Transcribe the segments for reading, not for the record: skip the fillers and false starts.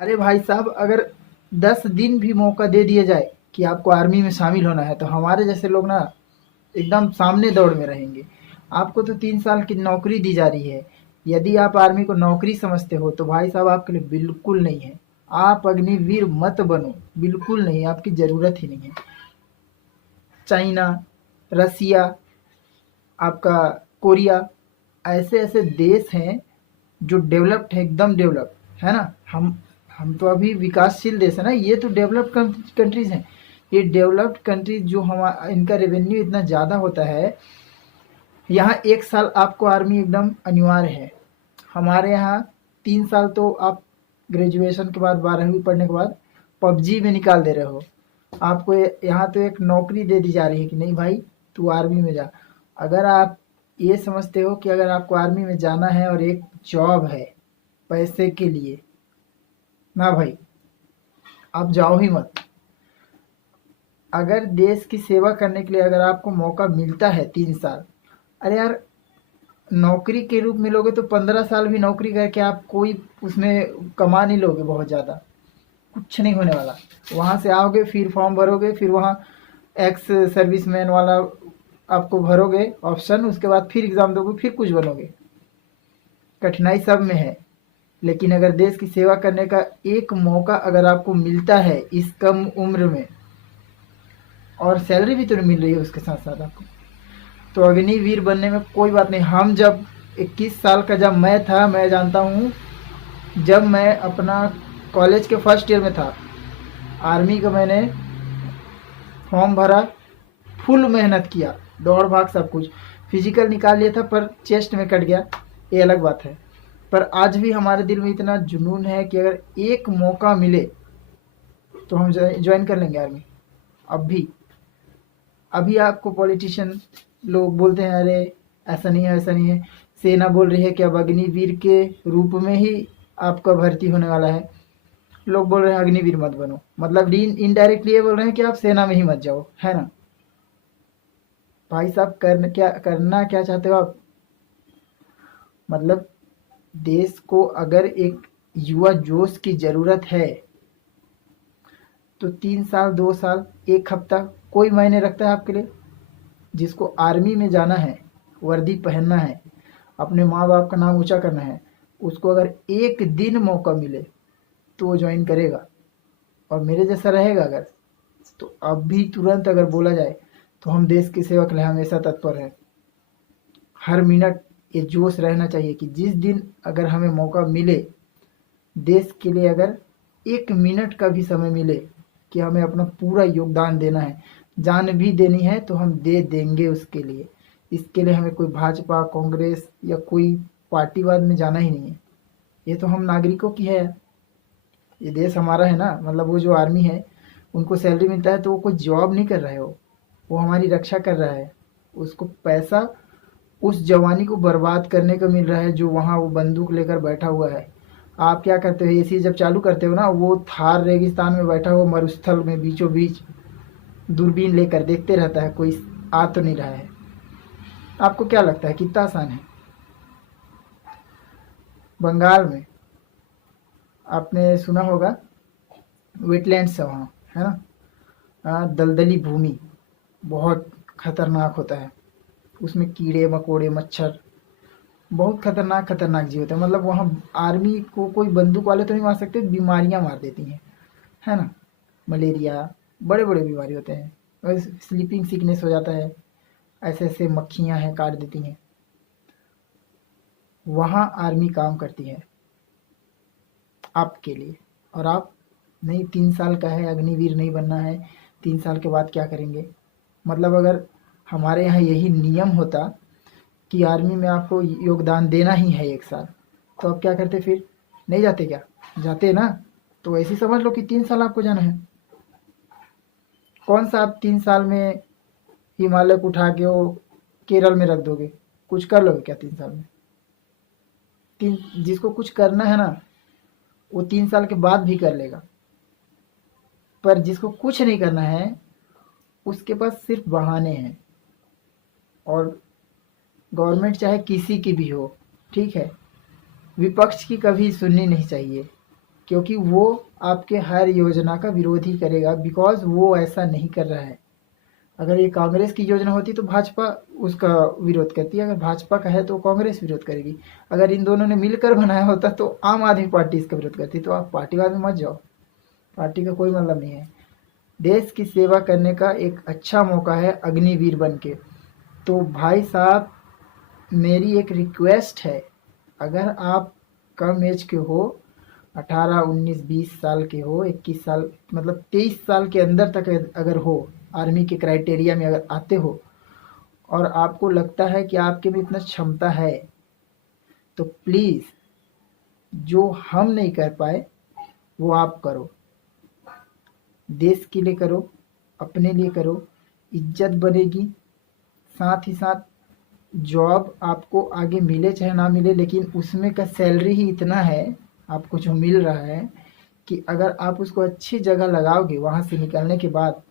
अरे भाई साहब, अगर 10 दिन भी मौका दे दिया जाए कि आपको आर्मी में शामिल होना है, तो हमारे जैसे लोग ना एकदम सामने दौड़ में रहेंगे। आपको तो 3 साल की नौकरी दी जा रही है। यदि आप आर्मी को नौकरी समझते हो तो भाई साहब आपके लिए बिल्कुल नहीं है। आप अग्निवीर मत बनो, बिल्कुल नहीं, आपकी ज़रूरत ही नहीं है। चाइना, रसिया, आपका कोरिया, ऐसे ऐसे देश हैं जो डेवलप्ड है, एकदम डेवलप्ड है ना। हम तो अभी विकासशील देश है ना, ये तो डेवलप्ड कंट्रीज हैं। ये डेवलप्ड कंट्रीज जो हम, इनका रेवेन्यू इतना ज़्यादा होता है, यहाँ 1 साल आपको आर्मी एकदम अनिवार्य है। हमारे यहाँ 3 साल तो आप ग्रेजुएशन के बाद 12वीं पढ़ने के बाद पबजी में निकाल दे रहे हो। आपको यहाँ तो एक नौकरी दे दी जा रही है कि नहीं भाई, तू आर्मी में जा। अगर आप ये समझते हो कि अगर आपको आर्मी में जाना है और एक जॉब है पैसे के लिए, ना भाई, आप जाओ ही मत। अगर देश की सेवा करने के लिए अगर आपको मौका मिलता है 3 साल, अरे यार, नौकरी के रूप में लोगे तो 15 साल भी नौकरी करके आप कोई उसमें कमा नहीं लोगे बहुत ज़्यादा। कुछ नहीं होने वाला। वहाँ से आओगे, फिर फॉर्म भरोगे, फिर वहाँ एक्स सर्विसमैन वाला आपको भरोगे ऑप्शन, उसके बाद फिर एग्ज़ाम दोगे, फिर कुछ बनोगे। कठिनाई सब में है। लेकिन अगर देश की सेवा करने का एक मौका अगर आपको मिलता है इस कम उम्र में, और सैलरी भी तो नहीं मिल रही है उसके साथ साथ आपको, तो अग्निवीर बनने में कोई बात नहीं। हम जब 21 साल का जब मैं था, मैं जानता हूँ, जब मैं अपना कॉलेज के फर्स्ट ईयर में था, आर्मी का मैंने फॉर्म भरा, फुल मेहनत किया, दौड़ भाग सब कुछ, फिजिकल निकाल लिया था, पर चेस्ट में कट गया, ये अलग बात है। पर आज भी हमारे दिल में इतना जुनून है कि अगर एक मौका मिले तो हम ज्वाइन कर लेंगे आर्मी। अब भी, अभी आपको पॉलिटिशियन लोग बोलते हैं अरे ऐसा नहीं है, ऐसा नहीं है। सेना बोल रही है कि अब अग्निवीर के रूप में ही आपका भर्ती होने वाला है। लोग बोल रहे हैं अग्निवीर मत बनो, मतलब इनडायरेक्टली ये बोल रहे हैं कि आप सेना में ही मत जाओ, है ना। भाई साहब, करना क्या चाहते हो आप? मतलब देश को अगर एक युवा जोश की ज़रूरत है तो 3 साल, 2 साल, एक हफ्ता कोई मायने रखता है आपके लिए? जिसको आर्मी में जाना है, वर्दी पहनना है, अपने माँ बाप का नाम ऊंचा करना है, उसको अगर एक दिन मौका मिले तो वो ज्वाइन करेगा। और मेरे जैसा रहेगा अगर, तो अब भी तुरंत अगर बोला जाए तो हम देश की सेवा के लिए हमेशा तत्पर हैं। हर मिनट ये जोश रहना चाहिए कि जिस दिन अगर हमें मौका मिले देश के लिए, अगर 1 मिनट का भी समय मिले कि हमें अपना पूरा योगदान देना है, जान भी देनी है तो हम दे देंगे उसके लिए। इसके लिए हमें कोई भाजपा, कांग्रेस या कोई पार्टीवाद में जाना ही नहीं है। ये तो हम नागरिकों की है, ये देश हमारा है ना। मतलब वो जो आर्मी है, उनको सैलरी मिलता है तो वो कोई जॉब नहीं कर रहा है, वो हमारी रक्षा कर रहा है। उसको पैसा उस जवानी को बर्बाद करने का मिल रहा है जो वहाँ वो बंदूक लेकर बैठा हुआ है। आप क्या करते हो, एसी जब चालू करते हो ना, वो थार रेगिस्तान में बैठा हुआ मरुस्थल में बीचों बीच दूरबीन लेकर देखते रहता है कोई आ तो नहीं रहा है। आपको क्या लगता है कितना आसान है? बंगाल में आपने सुना होगा, वेटलैंड्स है वहाँ, है ना। दलदली भूमि बहुत खतरनाक होता है, उसमें कीड़े मकोड़े मच्छर, बहुत खतरनाक खतरनाक जीव होते हैं। मतलब वहाँ आर्मी को कोई बंदूक वाले तो नहीं मार सकते, बीमारियाँ मार देती हैं, है ना। मलेरिया, बड़े बड़े बीमारी होते हैं, और स्लीपिंग सिकनेस हो जाता है, ऐसे ऐसे मक्खियाँ हैं काट देती हैं। वहाँ आर्मी काम करती है आपके लिए। और आप नहीं, 3 साल का है, अग्निवीर नहीं बनना है, 3 साल के बाद क्या करेंगे? मतलब अगर हमारे यहाँ यही नियम होता कि आर्मी में आपको योगदान देना ही है 1 साल, तो आप क्या करते फिर? नहीं जाते क्या? जाते ना। तो ऐसे ही समझ लो कि 3 साल आपको जाना है। कौन सा आप 3 साल में हिमालय को उठा के वो केरल में रख दोगे? कुछ कर लोगे क्या 3 साल में? तीन, जिसको कुछ करना है ना, वो 3 साल के बाद भी कर लेगा। पर जिसको कुछ नहीं करना है, उसके पास सिर्फ बहाने हैं। और गवर्नमेंट चाहे किसी की भी हो, ठीक है, विपक्ष की कभी सुननी नहीं चाहिए। क्योंकि वो आपके हर योजना का विरोध ही करेगा, बिकॉज वो ऐसा नहीं कर रहा है। अगर ये कांग्रेस की योजना होती तो भाजपा उसका विरोध करती, अगर भाजपा का है तो कांग्रेस विरोध करेगी। अगर इन दोनों ने मिलकर बनाया होता तो आम आदमी पार्टी इसका विरोध करती। तो आप पार्टीवाद में मत जाओ, पार्टी का कोई मतलब नहीं है। देश की सेवा करने का एक अच्छा मौका है अग्निवीर बन के। तो भाई साहब, मेरी एक रिक्वेस्ट है, अगर आप कम एज के हो, 18 19 20 साल के हो, 21 साल मतलब 23 साल के अंदर तक अगर हो, आर्मी के क्राइटेरिया में अगर आते हो और आपको लगता है कि आपके में इतना क्षमता है, तो प्लीज़ जो हम नहीं कर पाए वो आप करो। देश के लिए करो, अपने लिए करो, इज्जत बनेगी। साथ ही साथ जॉब आपको आगे मिले चाहे ना मिले, लेकिन उसमें का सैलरी ही इतना है आपको जो मिल रहा है कि अगर आप उसको अच्छी जगह लगाओगे वहाँ से निकलने के बाद,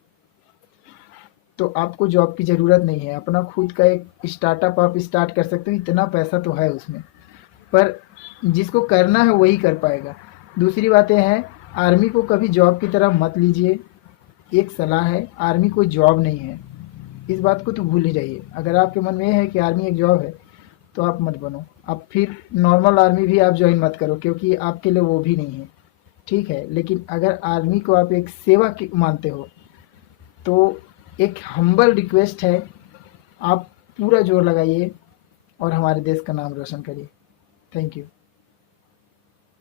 तो आपको जॉब की ज़रूरत नहीं है। अपना खुद का एक स्टार्टअप आप स्टार्ट कर सकते हो, इतना पैसा तो है उसमें। पर जिसको करना है वही कर पाएगा। दूसरी बात यह है, आर्मी को कभी जॉब की तरह मत लीजिए। एक सलाह है, आर्मी कोई जॉब नहीं है, इस बात को तो भूल ही जाइए। अगर आपके मन में यह है कि आर्मी एक जॉब है तो आप मत बनो। आप फिर नॉर्मल आर्मी भी आप ज्वाइन मत करो, क्योंकि आपके लिए वो भी नहीं है, ठीक है। लेकिन अगर आर्मी को आप एक सेवा की मानते हो तो एक हम्बल रिक्वेस्ट है, आप पूरा जोर लगाइए और हमारे देश का नाम रोशन करिए। Thank you.